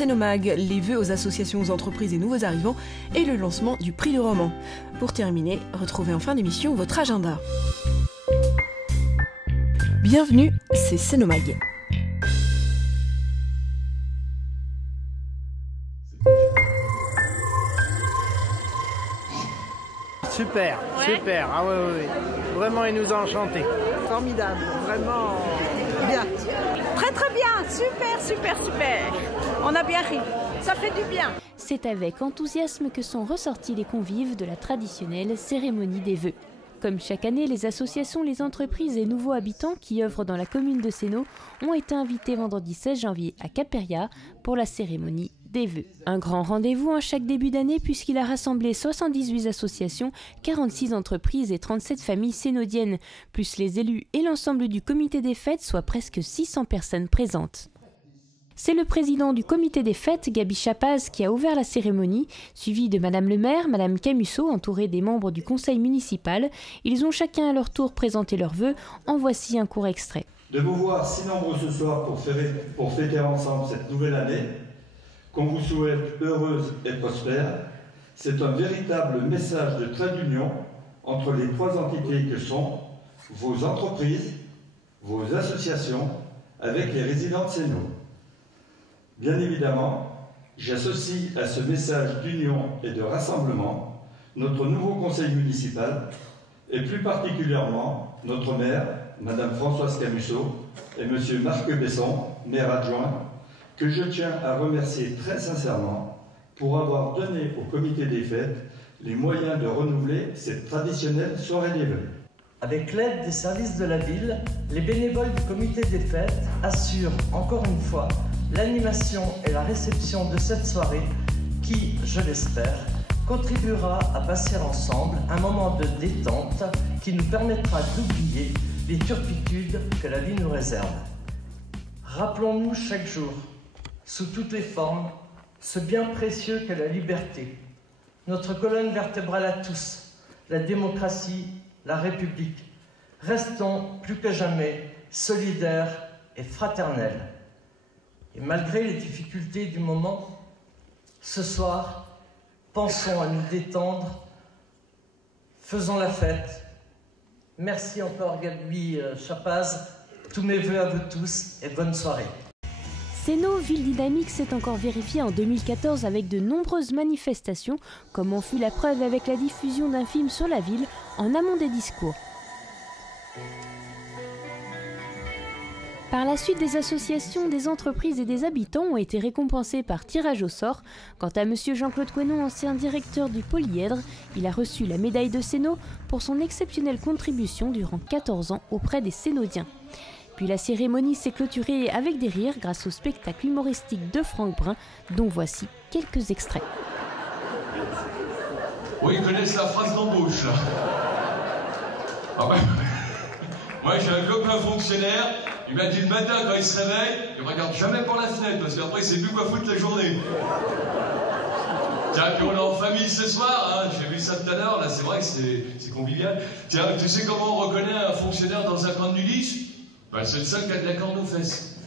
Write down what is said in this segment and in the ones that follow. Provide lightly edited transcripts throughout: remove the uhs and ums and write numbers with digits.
Cénomag, les vœux aux associations, aux entreprises et nouveaux arrivants et le lancement du prix du roman. Pour terminer, retrouvez en fin d'émission votre agenda. Bienvenue, c'est Cénomag. Super, ouais. Super, ah oui. Vraiment, il nous a enchantés. Formidable, vraiment bien. Très bien, super. On a bien ri, ça fait du bien. C'est avec enthousiasme que sont ressortis les convives de la traditionnelle cérémonie des vœux. Comme chaque année, les associations, les entreprises et nouveaux habitants qui œuvrent dans la commune de Sénaux ont été invités vendredi 16 janvier à Caperia pour la cérémonie des vœux. Un grand rendez-vous en chaque début d'année puisqu'il a rassemblé 78 associations, 46 entreprises et 37 familles sénaudiennes, plus les élus et l'ensemble du comité des fêtes, soit presque 600 personnes présentes. C'est le président du comité des fêtes, Gaby Chapaz, qui a ouvert la cérémonie, suivi de Madame le maire, Madame Camusso, entourée des membres du conseil municipal. Ils ont chacun à leur tour présenté leurs vœux. En voici un court extrait. De vous voir si nombreux ce soir pour fêter ensemble cette nouvelle année, qu'on vous souhaite heureuse et prospère, c'est un véritable message de trait d'union entre les trois entités que sont vos entreprises, vos associations, avec les résidents de Sénaux. Bien évidemment, j'associe à ce message d'union et de rassemblement notre nouveau conseil municipal et plus particulièrement notre maire, Madame Françoise Camusso et Monsieur Marc Besson, maire adjoint, que je tiens à remercier très sincèrement pour avoir donné au comité des fêtes les moyens de renouveler cette traditionnelle soirée des vœux. Avec l'aide des services de la ville, les bénévoles du comité des fêtes assurent encore une fois l'animation et la réception de cette soirée qui, je l'espère, contribuera à passer ensemble un moment de détente qui nous permettra d'oublier les turpitudes que la vie nous réserve. Rappelons-nous chaque jour, sous toutes les formes, ce bien précieux qu'est la liberté, notre colonne vertébrale à tous, la démocratie, la République. Restons plus que jamais solidaires et fraternels. Et malgré les difficultés du moment, ce soir, pensons à nous détendre, faisons la fête. Merci encore Gaby Chapaz, tous mes voeux à vous tous et bonne soirée. Sénaux, ville dynamique, s'est encore vérifié en 2014 avec de nombreuses manifestations, comme en fut la preuve avec la diffusion d'un film sur la ville en amont des discours. Par la suite, des associations, des entreprises et des habitants ont été récompensés par tirage au sort. Quant à M. Jean-Claude Couesnon, ancien directeur du Polyèdre, il a reçu la médaille de Sénaux pour son exceptionnelle contribution durant 14 ans auprès des Sénaudiens. Puis la cérémonie s'est clôturée avec des rires grâce au spectacle humoristique de Franck Brun, dont voici quelques extraits. Oui, ils connaissent la phrase d'embauche, là. Ah ouais. Moi, j'ai un copain fonctionnaire, il m'a dit le matin quand il se réveille, il regarde jamais par la fenêtre parce qu'après il sait plus quoi foutre la journée. Tiens, puis on est en famille ce soir, hein, j'ai vu ça tout à l'heure, là c'est vrai que c'est convivial. Tiens, tu sais comment on reconnaît un fonctionnaire dans un coin d'Ulysse? Ben, c'est le seul qui a de la corde aux fesses.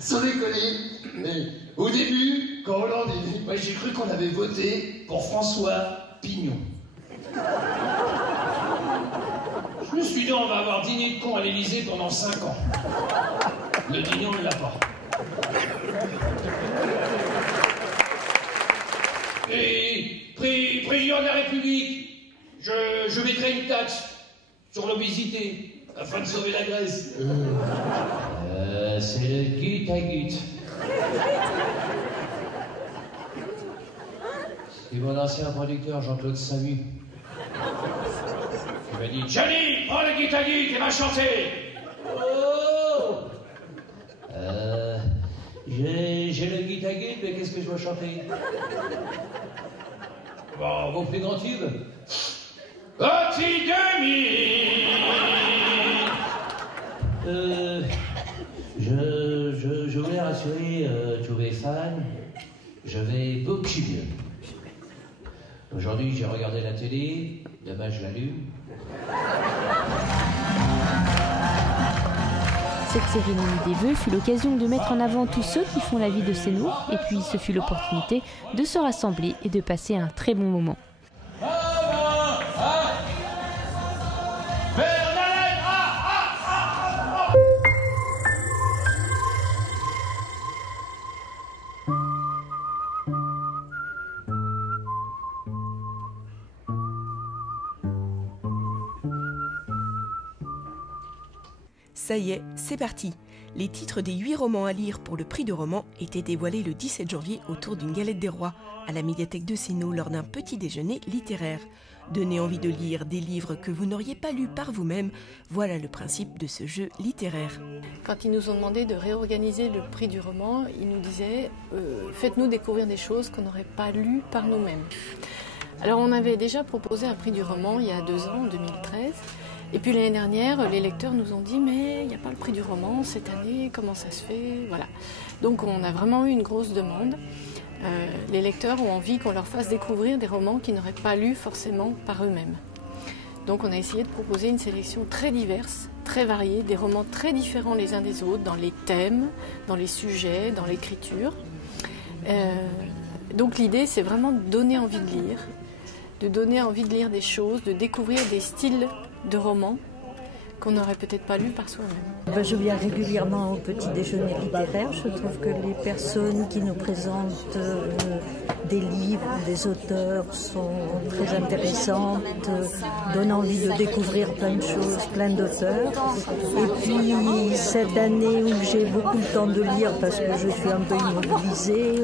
Sans déconner, mais au début, quand Hollande est venu, moi j'ai cru qu'on avait voté pour François Pignon. Je me suis dit, on va avoir dîner de cons à l'Élysée pendant 5 ans. Le Pignon ne l'a pas. Et président de la République, je mettrai une taxe sur l'obésité afin de sauver la Grèce. C'est le gut à gut. C'est mon ancien producteur Jean-Claude Samu. Il m'a dit, Johnny, prends le gut à gut et va chanter. Oh, j'ai le gut à gut, mais qu'est-ce que je dois chanter? Bon, vos plus grands tubes. Petit demi. Je voulais rassurer tous les fans, je vais beaucoup mieux. Aujourd'hui, j'ai regardé la télé, demain je l'allume. Cette cérémonie des vœux fut l'occasion de mettre en avant tous ceux qui font la vie de Sénaux, et puis ce fut l'opportunité de se rassembler et de passer un très bon moment. Ça y est, c'est parti. Les titres des 8 romans à lire pour le prix du roman étaient dévoilés le 17 janvier autour d'une galette des rois, à la médiathèque de Sénaux lors d'un petit déjeuner littéraire. Donner envie de lire des livres que vous n'auriez pas lus par vous-même, voilà le principe de ce jeu littéraire. Quand ils nous ont demandé de réorganiser le prix du roman, ils nous disaient faites-nous découvrir des choses qu'on n'aurait pas lues par nous-mêmes. Alors on avait déjà proposé un prix du roman il y a 2 ans, en 2013. Et puis l'année dernière, les lecteurs nous ont dit « mais il n'y a pas le prix du roman cette année, comment ça se fait ?» Voilà. Donc on a vraiment eu une grosse demande. Les lecteurs ont envie qu'on leur fasse découvrir des romans qu'ils n'auraient pas lus forcément par eux-mêmes. Donc on a essayé de proposer une sélection très diverse, très variée, des romans très différents les uns des autres, dans les thèmes, dans les sujets, dans l'écriture. Donc l'idée, c'est vraiment de donner envie de lire des choses, de découvrir des styles de romans qu'on n'aurait peut-être pas lu par soi-même. Je viens régulièrement au petit déjeuner littéraire. Je trouve que les personnes qui nous présentent des livres, des auteurs sont très intéressantes, donnent envie de découvrir plein de choses, plein d'auteurs. Et puis cette année où j'ai beaucoup de temps de lire parce que je suis un peu immobilisée,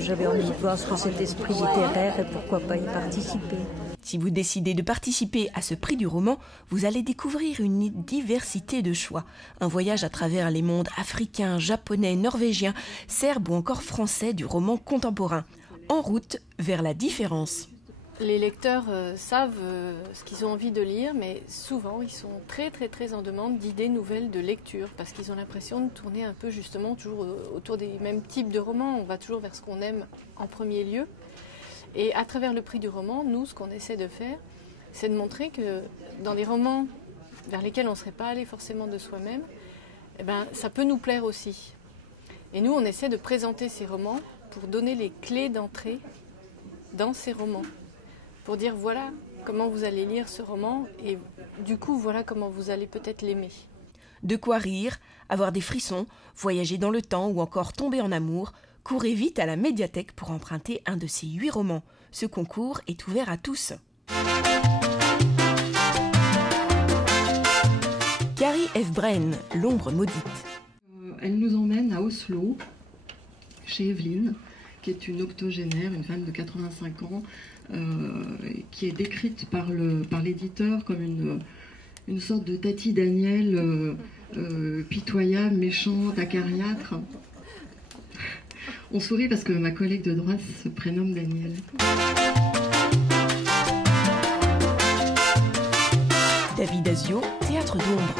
j'avais envie de voir ce que cet esprit littéraire et pourquoi pas y participer. Si vous décidez de participer à ce prix du roman, vous allez découvrir une diversité de choix. Un voyage à travers les mondes africains, japonais, norvégiens, serbes ou encore français du roman contemporain. En route vers la différence. Les lecteurs savent ce qu'ils ont envie de lire, mais souvent ils sont très en demande d'idées nouvelles de lecture, parce qu'ils ont l'impression de tourner un peu justement toujours autour des mêmes types de romans. On va toujours vers ce qu'on aime en premier lieu. Et à travers le prix du roman, nous, ce qu'on essaie de faire, c'est de montrer que dans des romans vers lesquels on ne serait pas allé forcément de soi-même, eh ben, ça peut nous plaire aussi. Et nous, on essaie de présenter ces romans pour donner les clés d'entrée dans ces romans. Pour dire, voilà comment vous allez lire ce roman et du coup, voilà comment vous allez peut-être l'aimer. De quoi rire, avoir des frissons, voyager dans le temps ou encore tomber en amour. Courez vite à la médiathèque pour emprunter un de ces 8 romans. Ce concours est ouvert à tous. Kari F. Bren, L'ombre maudite. Elle nous emmène à Oslo, chez Evelyne, qui est une octogénaire, une femme de 85 ans, qui est décrite par l'éditeur comme une sorte de Tati Daniel, pitoyable, méchante, acariâtre. On sourit parce que ma collègue de droite se prénomme Daniel. David Azio, Théâtre d'ombre.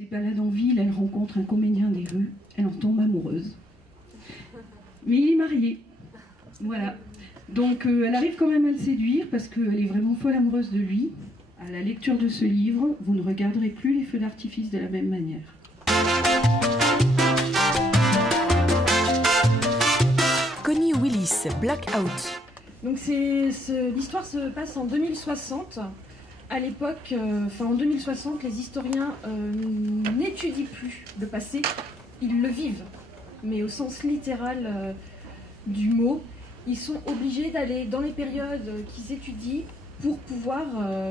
Elle se balade en ville, elle rencontre un comédien des rues, elle en tombe amoureuse. Mais il est marié, voilà. Donc elle arrive quand même à le séduire parce qu'elle est vraiment folle amoureuse de lui. À la lecture de ce livre, vous ne regarderez plus les feux d'artifice de la même manière. Connie Willis, Blackout. Donc l'histoire se passe en 2060. À l'époque, en 2060, les historiens n'étudient plus le passé, ils le vivent. Mais au sens littéral du mot, ils sont obligés d'aller dans les périodes qu'ils étudient pour pouvoir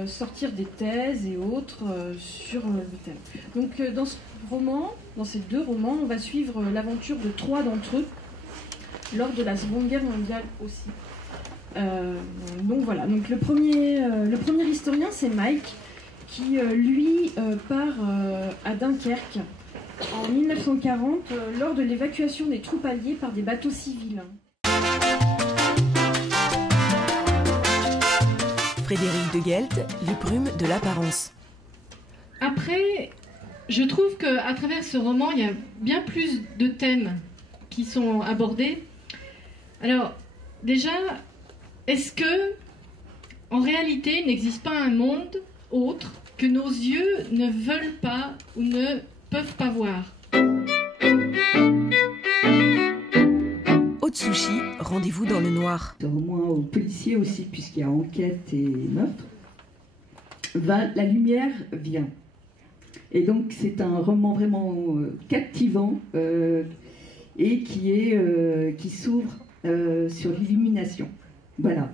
sortir des thèses et autres sur le thème. Donc dans ces 2 romans, on va suivre l'aventure de 3 d'entre eux, lors de la Seconde Guerre mondiale aussi. Donc voilà, donc le premier historien c'est Mike, qui lui part à Dunkerque en 1940 lors de l'évacuation des troupes alliées par des bateaux civils. Frédéric de Gelt, Les brumes de l'apparence. Après, je trouve qu'à travers ce roman, il y a bien plus de thèmes qui sont abordés. Alors, déjà, est-ce que, en réalité, il n'existe pas un monde autre que nos yeux ne veulent pas ou ne peuvent pas voir ? Sushi, Rendez-vous dans le noir. Au moins aux policiers aussi, puisqu'il y a enquête et meurtre. La lumière vient. Et donc c'est un roman vraiment captivant et qui s'ouvre sur l'illumination. Voilà.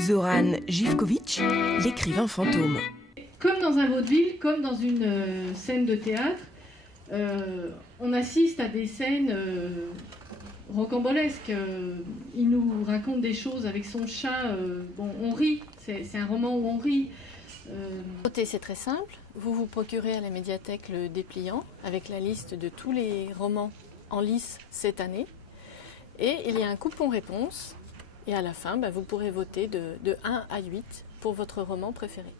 Zoran Živković, l'écrivain fantôme. Comme dans un vaudeville, comme dans une scène de théâtre, on assiste à des scènes rocambolesques. Il nous raconte des choses avec son chat. On rit. C'est un roman où on rit. C'est très simple. Vous vous procurez à la médiathèque le dépliant avec la liste de tous les romans en lice cette année. Et il y a un coupon réponse. Et à la fin, vous pourrez voter de 1 à 8 pour votre roman préféré.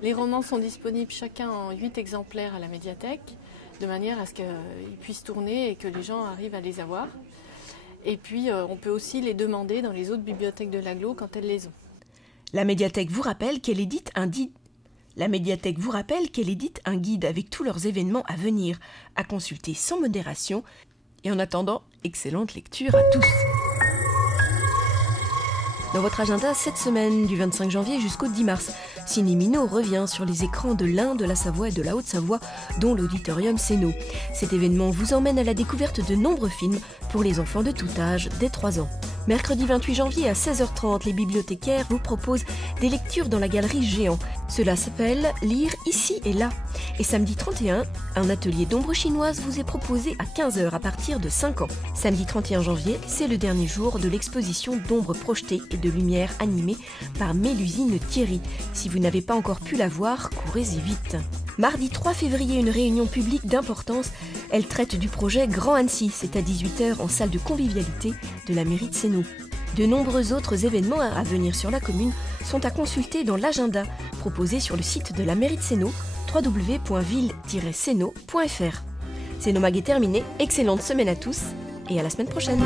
Les romans sont disponibles chacun en 8 exemplaires à la médiathèque, de manière à ce qu'ils puissent tourner et que les gens arrivent à les avoir. Et puis, on peut aussi les demander dans les autres bibliothèques de l'agglo quand elles les ont. La médiathèque vous rappelle qu'elle édite un guide avec tous leurs événements à venir, à consulter sans modération. Et en attendant, excellente lecture à tous. Dans votre agenda, cette semaine, du 25 janvier jusqu'au 10 mars, Cinémino revient sur les écrans de l'Ain, de la Savoie et de la Haute-Savoie, dont l'Auditorium Céno. Cet événement vous emmène à la découverte de nombreux films pour les enfants de tout âge, dès 3 ans. Mercredi 28 janvier à 16h30, les bibliothécaires vous proposent des lectures dans la galerie Géant. Cela s'appelle « Lire ici et là ». Et samedi 31, un atelier d'ombre chinoise vous est proposé à 15h à partir de 5 ans. Samedi 31 janvier, c'est le dernier jour de l'exposition d'ombres projetées et de lumière animée par Mélusine Thierry. Si vous n'avez pas encore pu la voir, courez-y vite. Mardi 3 février, une réunion publique d'importance. Elle traite du projet Grand Annecy. C'est à 18h en salle de convivialité de la mairie de Céno. De nombreux autres événements à venir sur la commune sont à consulter dans l'agenda proposé sur le site de la mairie de Céno, www.ville-ceno.fr. Cénomag est terminé. Excellente semaine à tous et à la semaine prochaine.